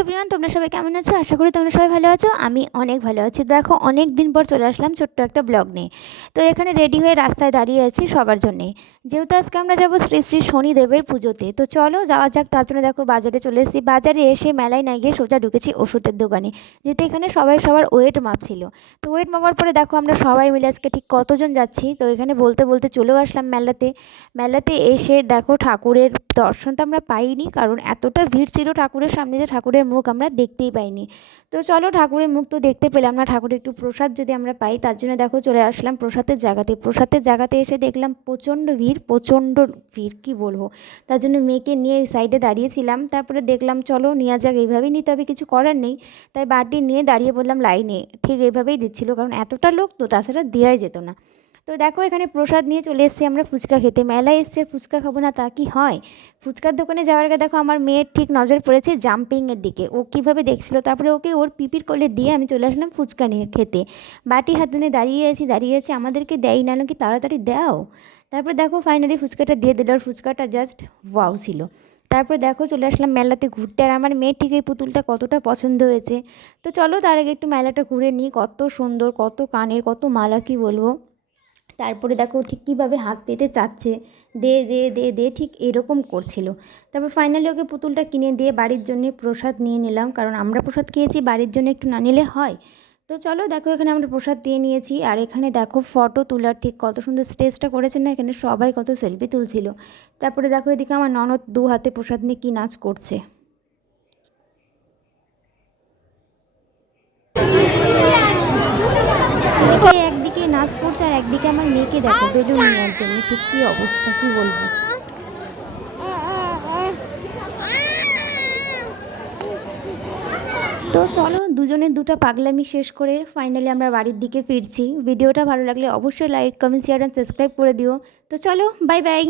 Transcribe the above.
Everyone, তোমরা সবাই কেমন আছো? আশা করি তোমরা সবাই ভালো আছো। আমি অনেক ভালো আছি। দেখো, অনেক দিন পর চলে আসলাম ছোট্ট একটা ব্লগ নিয়ে। তো এখানে রেডি হয়ে রাস্তায় দাঁড়িয়ে আছি সবার জন্যে, যেহেতু আজকে আমরা যাবো শ্রী শ্রী শনিদেবের পুজোতে। তো চলো যাওয়া যাক। তার জন্য দেখো বাজারে চলে এসেছি। বাজারে এসে মেলায় না গিয়ে সোজা ঢুকেছি ওষুধের দোকানে, যেহেতু এখানে সবাই সবার ওয়েট মাপছিল। তো ওয়েট মাপার পরে দেখো আমরা সবাই মিলে আজকে ঠিক কতজন যাচ্ছি। তো এখানে বলতে বলতে চলেও আসলাম মেলাতে। মেলাতে এসে দেখো ঠাকুরের দর্শন তো আমরা পাইনি, কারণ এতটা ভিড় ছিল ঠাকুরের সামনে যে ঠাকুরের মুখ আমরা দেখতেই পাইনি। তো চলো, ঠাকুরের মুখ তো দেখতে পেলাম না, ঠাকুরের একটু প্রসাদ যদি আমরা পাই, তার জন্য দেখো চলে আসলাম প্রসাদের জায়গাতে। প্রসাদের জায়গাতে এসে দেখলাম প্রচণ্ড ভিড়, প্রচণ্ড ভিড় কী বলবো। তার জন্য মেয়েকে নিয়ে এই সাইডে দাঁড়িয়েছিলাম। তারপরে দেখলাম চলো নেওয়া যাক, এইভাবেই নিতে হবে, কিছু করার নেই। তাই বাটি নিয়ে দাঁড়িয়ে পড়লাম লাইনে। ঠিক এইভাবেই দিচ্ছিলো, কারণ এতটা লোক তো, তাছাড়া দেওয়াই যেত না। তো দেখো এখানে প্রসাদ নিয়ে চলে এসেছি আমরা ফুচকা খেতে। মেলায় এসছে ফুচকা খাবো না তা কি হয়? ফুচকার দোকানে যাওয়ার আগে দেখো আমার মেয়ের ঠিক নজর পড়েছে জাম্পিংয়ের দিকে। ও কীভাবে দেখছিল, তারপরে ওকে ওর পিপির কোলে দিয়ে আমি চলে আসলাম ফুচকা নিয়ে খেতে। বাটি হাতে নিয়ে দাঁড়িয়ে আছি, আমাদেরকে দেয় না নাকি, তাড়াতাড়ি দাও। তারপরে দেখো ফাইনালি ফুচকাটা দিয়ে দিল, আর ফুচকাটা জাস্ট ওয়াও ছিল। তারপরে দেখো চলে আসলাম মেলাতে ঘুরতে, আর আমার মেয়ের ঠিক এই পুতুলটা কতটা পছন্দ হয়েছে। তো চলো তার আগে একটু মেলাটা ঘুরে নিই। কত সুন্দর, কত কানের, কত মালা, কি বলবো। তারপরে দেখো ঠিক কীভাবে হাত দিতে চাচ্ছে, দে দে দে দে, ঠিক এরকম করছিল। তারপর ফাইনালি ওকে পুতুলটা কিনে দিয়ে বাড়ির জন্য প্রসাদ নিয়ে নিলাম, কারণ আমরা প্রসাদ খেয়েছি, বাড়ির জন্য একটু না নিলে হয়। তো চলো দেখো এখানে আমরা প্রসাদ দিয়ে নিয়েছি, আর এখানে দেখো ফটো তোলার ঠিক কত সুন্দর স্টেজটা করেছে না, এখানে সবাই কত সেলফি তুলছিল। তারপরে দেখো এদিকে আমার ননদ দু হাতে প্রসাদ নিয়ে কী নাচ করছে। একদিকে নাচ করছে আর একদিকে আমার মেয়েকে দেখো বেলুন নেওয়ার জন্য, ঠিক কী অবস্থা, কী বলবো। তো চলো দুজনের দুটো পাগলামি শেষ করে ফাইনালি আমরা বাড়ির দিকে ফিরছি। ভিডিওটা ভালো লাগলে অবশ্যই like, comment, share and subscribe করে দিও। তো চলো, বাই বাই।